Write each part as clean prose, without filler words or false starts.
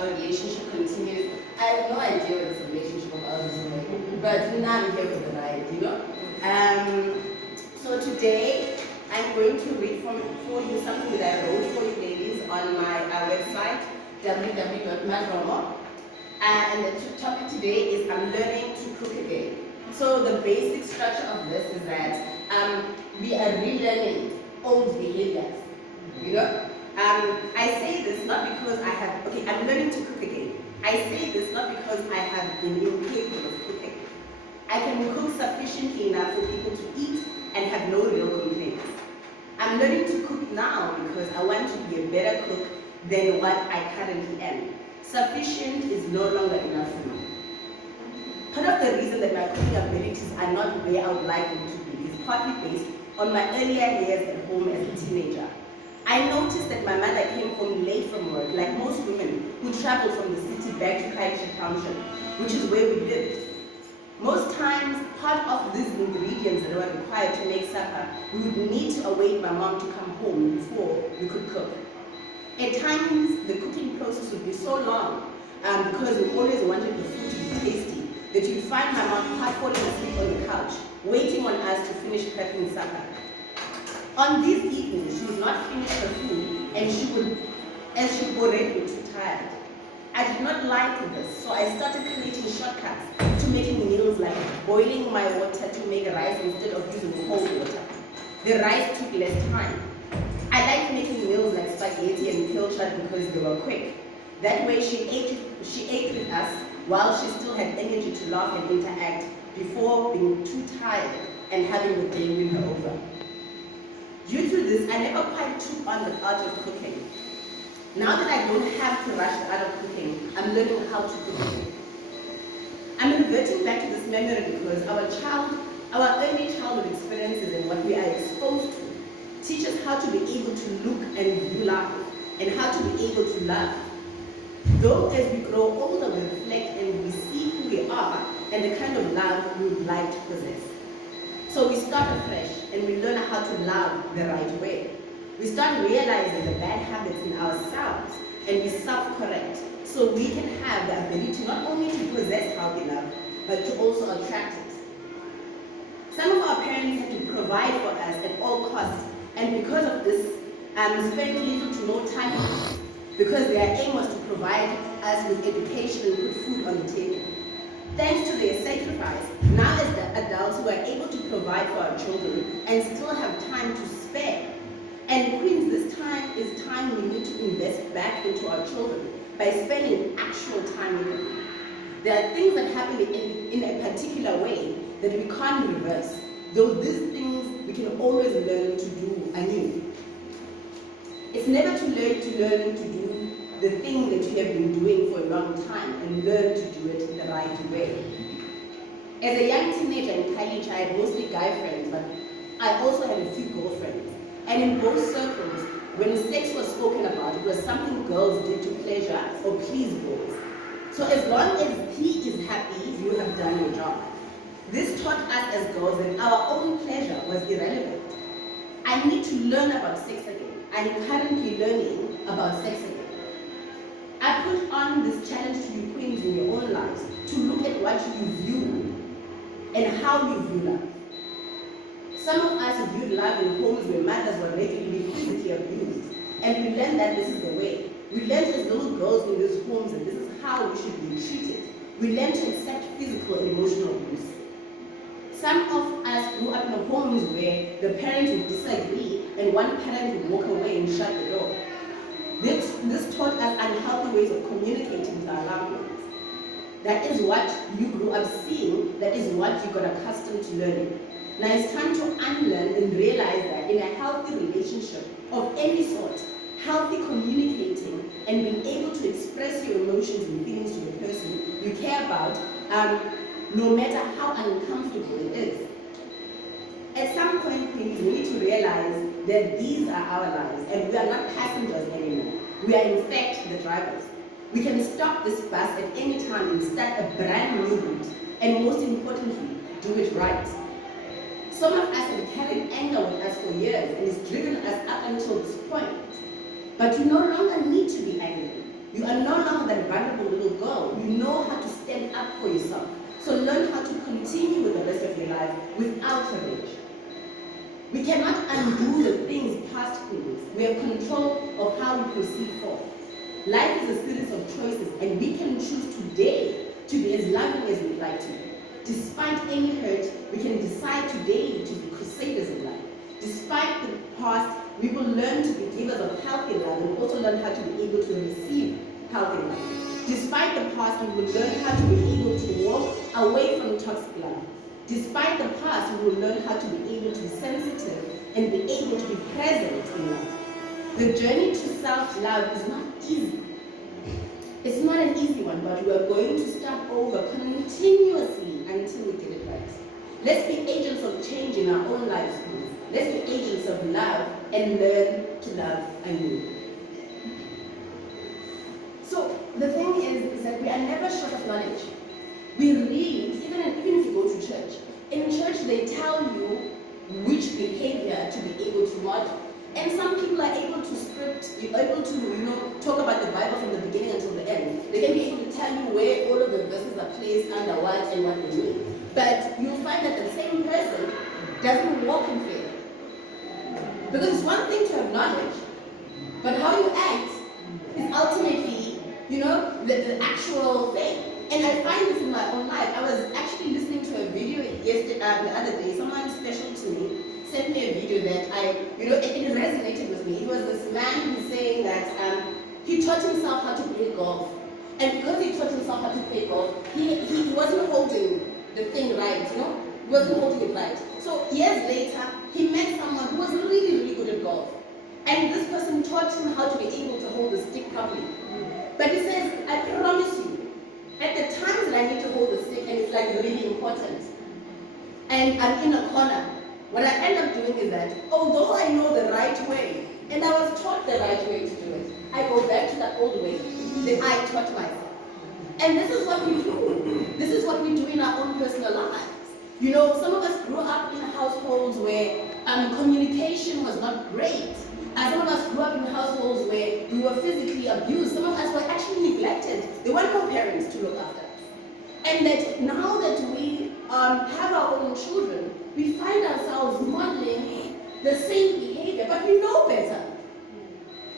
our relationship continues. I have no idea what this relationship of ours is like, but now I'm here for the ride, you know? So today, I'm going to read for you something that I wrote for you ladies on my website, www.madromo. And the topic today is I'm learning to cook again. So the basic structure of this is that we are relearning old behaviors, you know? I say this not because I'm learning to cook again. I say this not because I have been incapable of cooking. I can cook sufficiently enough for people to eat and have no real complaints. I'm learning to cook now because I want to be a better cook than what I currently am. Sufficient is no longer enough for me. Part of the reason that my cooking abilities are not where I would like them to be is partly based on my earlier years at home as a teenager. I noticed that my mother came home late from work, like most women who travel from the city back to Kaisha Township, which is where we lived. Most times, part of these ingredients that were required to make supper, we would need to await my mom to come home before we could cook. At times, the cooking process would be so long because we always wanted the food to be tasty that you'd find my mom half falling asleep on the couch, waiting on us to finish prepping supper. On these evenings, she would not finish her food and she would already be too tired. I did not like this, so I started creating shortcuts to making meals like boiling my water to make rice instead of using cold water. The rice took less time. I liked making meals like spaghetti and pilchard because they were quick. That way she ate with us while she still had energy to laugh and interact before being too tired and having the day win her over. Due to this, I never quite took on the art of cooking. Now that I don't have to rush the art of cooking, I'm learning how to cook again. I'm reverting back to this memory because our early childhood experiences and what we are exposed to teach us how to be able to look and view life and how to be able to love. Though as we grow older, we reflect and we see who we are and the kind of love we would like to possess. So we start afresh and we learn how to love the right way. We start realizing the bad habits in ourselves and we self-correct so we can have the ability not only to possess healthy love, but to also attract it. Some of our parents had to provide for us at all costs, and because of this, spend little to no time on it, because their aim was to provide us with education and put food on the table. Thanks to their sacrifice, now as the adults we are able to provide for our children and still have time to spare. And Queens, this time is time we need to invest back into our children by spending actual time with them. There are things that happen in a particular way that we can't reverse, though these things we can always learn to do anew. It's never too late to learn to do the thing that you have been doing for a long time and learn to do it in the right way. As a young teenager in college, I had mostly guy friends, but I also had a few girlfriends. And in both circles, when sex was spoken about, it was something girls did to pleasure or please boys. So as long as he is happy, you have done your job. This taught us as girls that our own pleasure was irrelevant. I need to learn about sex again. I'm currently learning about sex again. I put on this challenge to you queens in your own lives to look at what you view and how you view love. Some of us viewed love in homes where mothers were regularly physically abused, and we learned that this is the way. We learned as little girls in these homes that this is how we should be treated. We learned to accept physical and emotional abuse. Some of us grew up in homes where the parents would disagree and one parent would walk away and shut the door. This taught us unhealthy ways of communicating with our loved ones. That is what you grew up seeing, that is what you got accustomed to learning. Now it's time to unlearn and realize that in a healthy relationship of any sort, healthy communicating and being able to express your emotions and feelings to the person you care about, no matter how uncomfortable it is. At some point, please, we need to realize that these are our lives and we are not passengers anymore. We are in fact the drivers. We can stop this bus at any time and start a brand new route, and most importantly, do it right. Some of us have carried anger with us for years and it's driven us up until this point. But you no longer need to be angry. You are no longer that vulnerable little girl. You know how to stand up for yourself. So learn how to continue with the rest of your life without courage. We cannot undo the things past things. We have control of how we proceed forward. Life is a series of choices, and we can choose today to be as loving as we'd like to be. Despite any hurt, we can decide today to be crusaders in life. Despite the past, we will learn to be givers of healthy love and also learn how to be able to receive healthy love. Despite the past, we will learn how to be able to walk away from toxic love. Despite the past, we will learn how to be able to be sensitive and be able to be present in love. The journey to self-love is not easy. It's not an easy one, but we are going to start over continuously until we get it right. Let's be agents of change in our own lives, please. Let's be agents of love and learn to love anew. So the thing is that we are never short of knowledge. We read, even if you go to church, in church they tell you which behavior to be able to model. And some people are able to script, you're able to, talk about the Bible from the beginning until the end. They can be able to tell you where all of the verses are placed under what and what they mean. But you'll find that the same person doesn't walk in faith. Because it's one thing to have knowledge, but how you act is ultimately, the actual thing. And I find this in my own life. I was actually listening to a video the other day. Someone special to me sent me a video that it resonated with me. It was this man who's saying that he taught himself how to play golf. And because he taught himself how to play golf, he wasn't holding the thing right, He wasn't holding it right. So years later, he met someone who was really, really good at golf. And this person taught him how to be able to hold the stick properly. But he says, I promise you, at the times that I need to hold the stick and it's like really important, and I'm in a corner, what I end up doing is that, although I know the right way, and I was taught the right way to do it, I go back to that old way that I taught myself. And this is what we do. This is what we do in our own personal lives. Some of us grew up in households where communication was not great. Some of us grew up in households where we were physically abused. Some of us were actually neglected. There were no parents to look after us. And that now that we have our own children, we find ourselves modeling the same behavior, but we know better.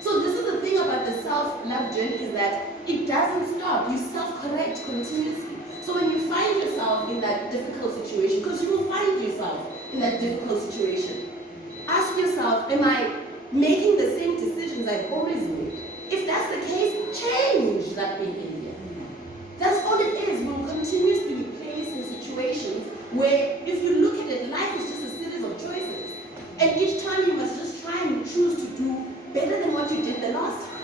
So this is the thing about the self-love journey, is that it doesn't stop. You self-correct continuously. So when you find yourself in that difficult situation, because you will find yourself in that difficult situation, ask yourself, am I making the same decisions I've always made? If that's the case, change that behavior. That's all it is. We'll continuously be placed in situations where, if you look at it, life is just a series of choices. And each time you must just try and choose to do better than what you did the last time.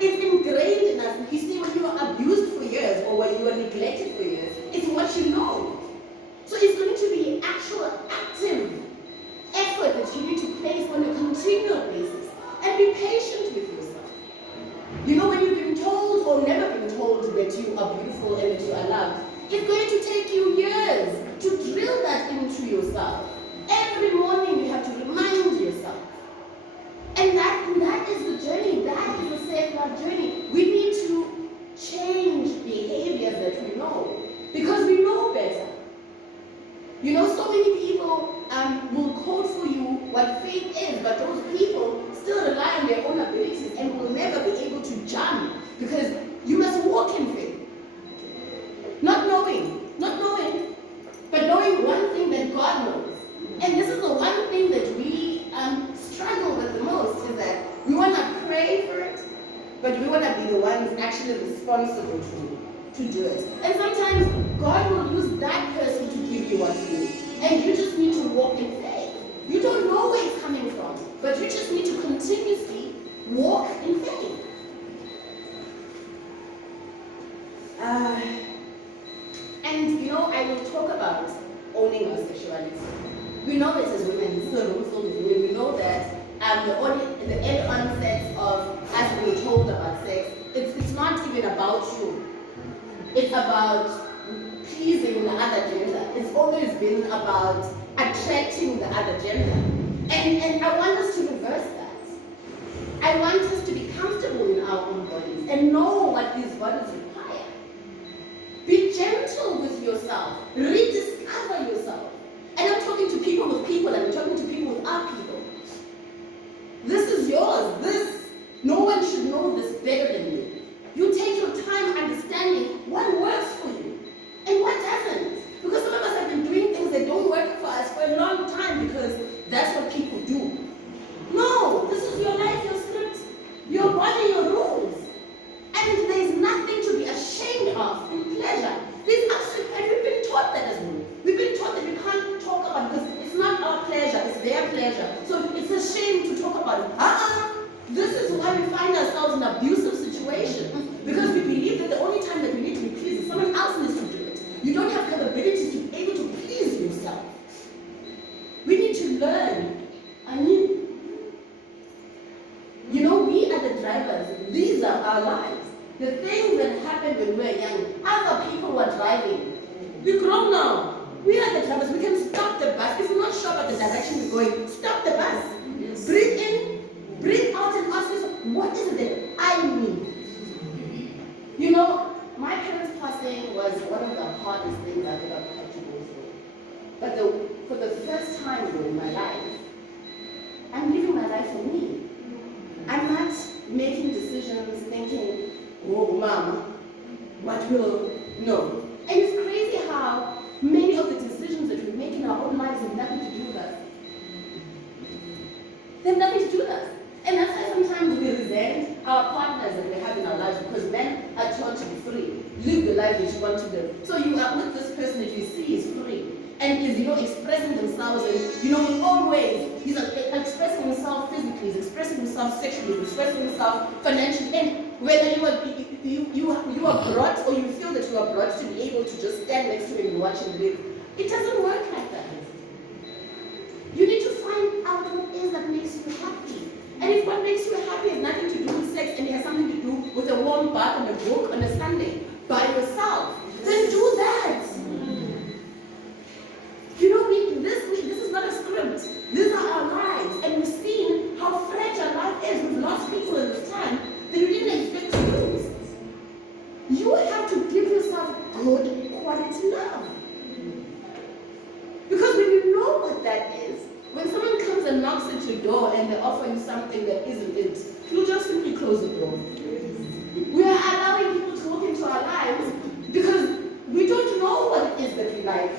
It's ingrained in us. You see, when you are abused for years or when you are neglected for years, it's what you know. So it's going to be actual active effort that you need to place on a continual basis. And be patient with yourself. When you've been told or never been told that you are beautiful and that you are loved, it's going to take you years to drill that into yourself. Every morning you have to remind yourself. And that is the journey. That is the self-love journey. We need to change behaviors that we know, because we know better. So many people will quote for you what faith is, but those people still rely on their own abilities and will never be able to jump, because you must walk in faith. Not knowing, but knowing one thing that God knows. And this is the one thing that we struggle with the most, is that we want to pray for it, but we want to be the ones actually responsible to do it. And sometimes God will use that person to give you what you need. And you just need to walk in faith. You don't know where it's coming from, but you just need to continuously walk in faith. And I will talk about owning our sexuality. We know that as women, this is a room filled with women. We know that the end onset of us being told about sex, it's not even about you. It's about pleasing the other gender. It's always been about attracting the other gender. And I want us to reverse that. I want us to be comfortable in our own bodies. and know what these bodies require. Be gentle with yourself. Rediscover yourself. And I'm talking to people with people, and I'm talking to people without people. This is yours. No one should know this better than you. You take your time understanding what works for you and what doesn't. Because some of us have been doing things that don't work for us for a long time because that's what people do. No, this is your life, your script, your body, your rules. And there's nothing to be ashamed of in pleasure. There's absolutely, and we've been taught that as women. We've been taught that we can't talk about it because it's not our pleasure, it's their pleasure. So it's a shame to talk about it. This is why we find ourselves in abusive situations. Because we believe that the only time that we need to be pleased is someone else needs to do it. You don't have capabilities to be able to please yourself. We need to learn anew. We are the drivers. These are our lives. The things that happened when we were young, other people were driving. We're grown now. We are the drivers. We can stop the bus. If we're not sure about the direction we're going, stop the bus. Yes. Breathe in, breathe out, and ask yourself, what is it that I need? My parents' passing was one of the hardest things I've ever had to go through. But for the first time in my life, I'm living my life for me. I'm not making decisions thinking, oh, Mama, what will? No. And it's crazy how many of the decisions that we make in our own lives have nothing to do with us. They have nothing to do with us. And that's why sometimes we resent our partners that we have in our lives because men are taught to be free. Live the life that you want to live. So you are with this person that you see is free. And is, expressing themselves in, in all ways. He's expressing himself physically, he's expressing himself sexually, he's expressing himself financially. And whether you are brought or you feel that you are brought to be able to just stand next to him and watch him live, it doesn't work like that. You need to find out what it is that makes you happy. And if what makes you happy has nothing to do with sex and it has something to do with a warm bath and a book on a Sunday by yourself, then do that. This is not a script. These are our lives. And we've seen how fragile life is. We've lost people in this time that we didn't expect to lose. You have to give yourself good quality love. Because when you know what that is, when someone comes and knocks at your door and they offer you something that isn't it, you just simply close the door. We are allowing people to walk into our lives because we don't know what it is that we like.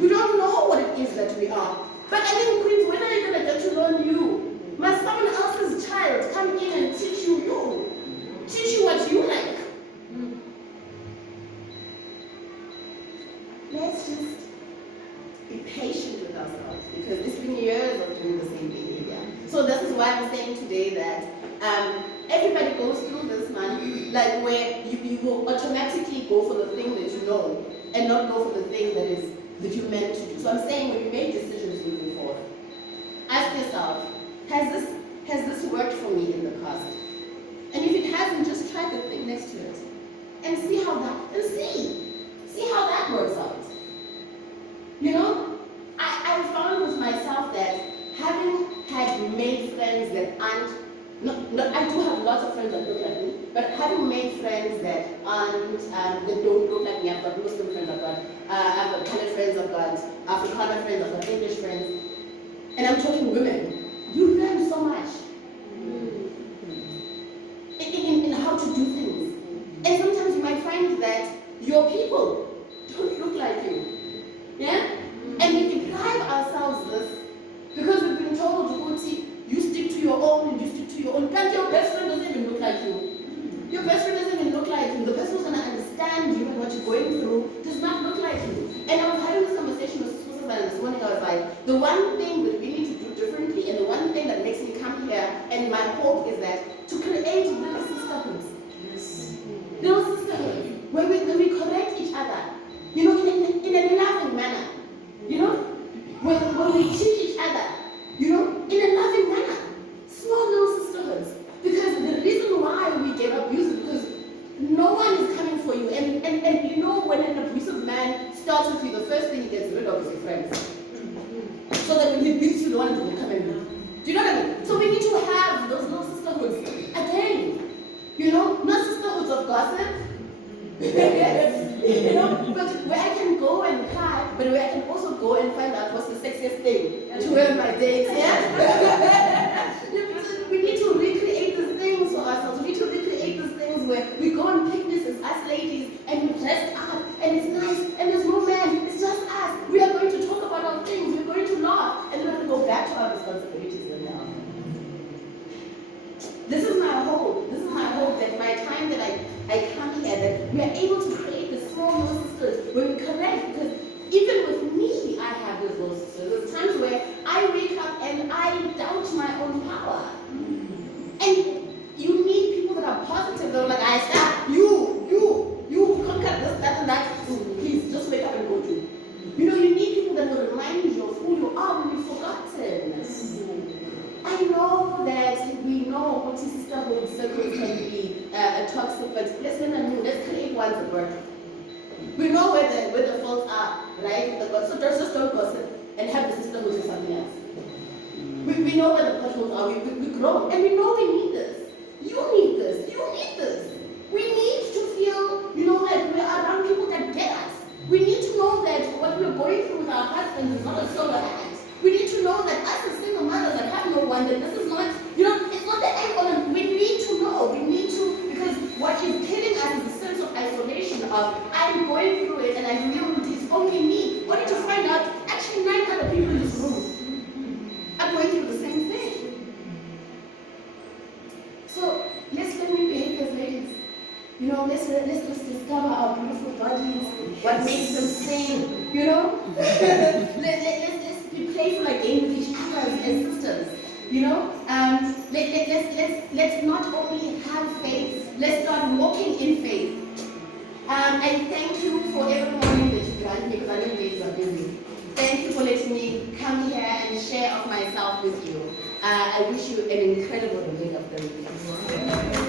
We don't know what it is that we are. But I think, Queens, when are you going to get to learn you? Must someone else's child come in and teach you? Teach you what you like? Let's just be patient with ourselves because it's been years of doing the same behavior. So this is why I'm saying today that everybody goes through this, man, like where you will automatically go for the thing that you know and not go for the thing that you meant to do. So I'm saying when you make decisions moving forward, ask yourself, has this worked for me in the past? And if it hasn't, just try the thing next to it and see how that works out. I found with myself that having had made friends that aren't, I do have lots of friends that look like me, but having made friends that aren't, that don't look like me, I've got Muslim friends, I've got Colored friends, I've got Afrikaner friends, I've got English friends, and I'm talking women. You learn so much in how to do things. And sometimes you might find that your people don't look like you. Yeah? And we deprive ourselves this because we've been told, you stick to your own and you stick to your own. But your best friend doesn't even look like you. Your best friend doesn't even look like you. The person who's going to understand you and what you're going through does not look like you. And I was having this conversation with Susan this morning. I was like, the one thing that we need to do differently and the one thing that makes me come here and my hope is that to create little sisterhoods. Yes. Little sisterhoods where we correct each other, in a loving manner. When we teach each other, in a loving manner. Small little sisterhoods. Because the reason why we get abused is because no one is coming for you. And when an abusive man starts with you, the first thing he gets rid of is your friends. So that when he beats you, the ones will come and beat. Do you know what I mean? So we need to have those little sisterhoods. Again, not sisterhoods You know, but where I can go and cry, but where I can also go and find out what's the sexiest thing to wear on my dates, yeah? We need to recreate these things for ourselves. We need to recreate these things where we go on picnics as us ladies and we dress up and it's nice and there's no man, it's just us. We are going to talk about our things, we're going to laugh, and then we have to go back to our responsibilities in the house. This is my hope. This is my hope that my time that I come here, that we are able to create the small little sisters where we connect, because even with me, I have those little sisters. There's times where I wake up and I doubt my own power. And you need people that are positive, that are like, I start, you conquer this, that, and that. Please, just wake up and go do. You know, you need people that will remind you of who you are when you've forgotten. I know that we know what sisterhood circles can be toxic, but let's learn anew. Let's create ones that work. We know where the faults are, right? So just don't gossip and have the sisterhood do something else. We know where the potholes are. We grow, and we know we need this. You need this. You need this. We need to feel, you know, like we're around people that get us. We need to know that what we're going through with our husbands is not a solo act. We need to know that us as single mothers that have no one, that this is not, you know, it's not the end all. We need to know. We need to, because what is killing us is a sense of isolation of, I'm going through it and I feel it is only me. Only to find out, actually 9 other people in this room are going through the same thing. So let's learn new behaviors, ladies. You know, let's discover our beautiful bodies, what makes them sing, you know? let's be playful again with each other as sisters, you know? Let's not only have faith, let's start walking in faith. And thank you for every morning that you grant me, because I know ladies are busy. Thank you for letting me come here and share of myself with you. I wish you an incredible remainder of the week.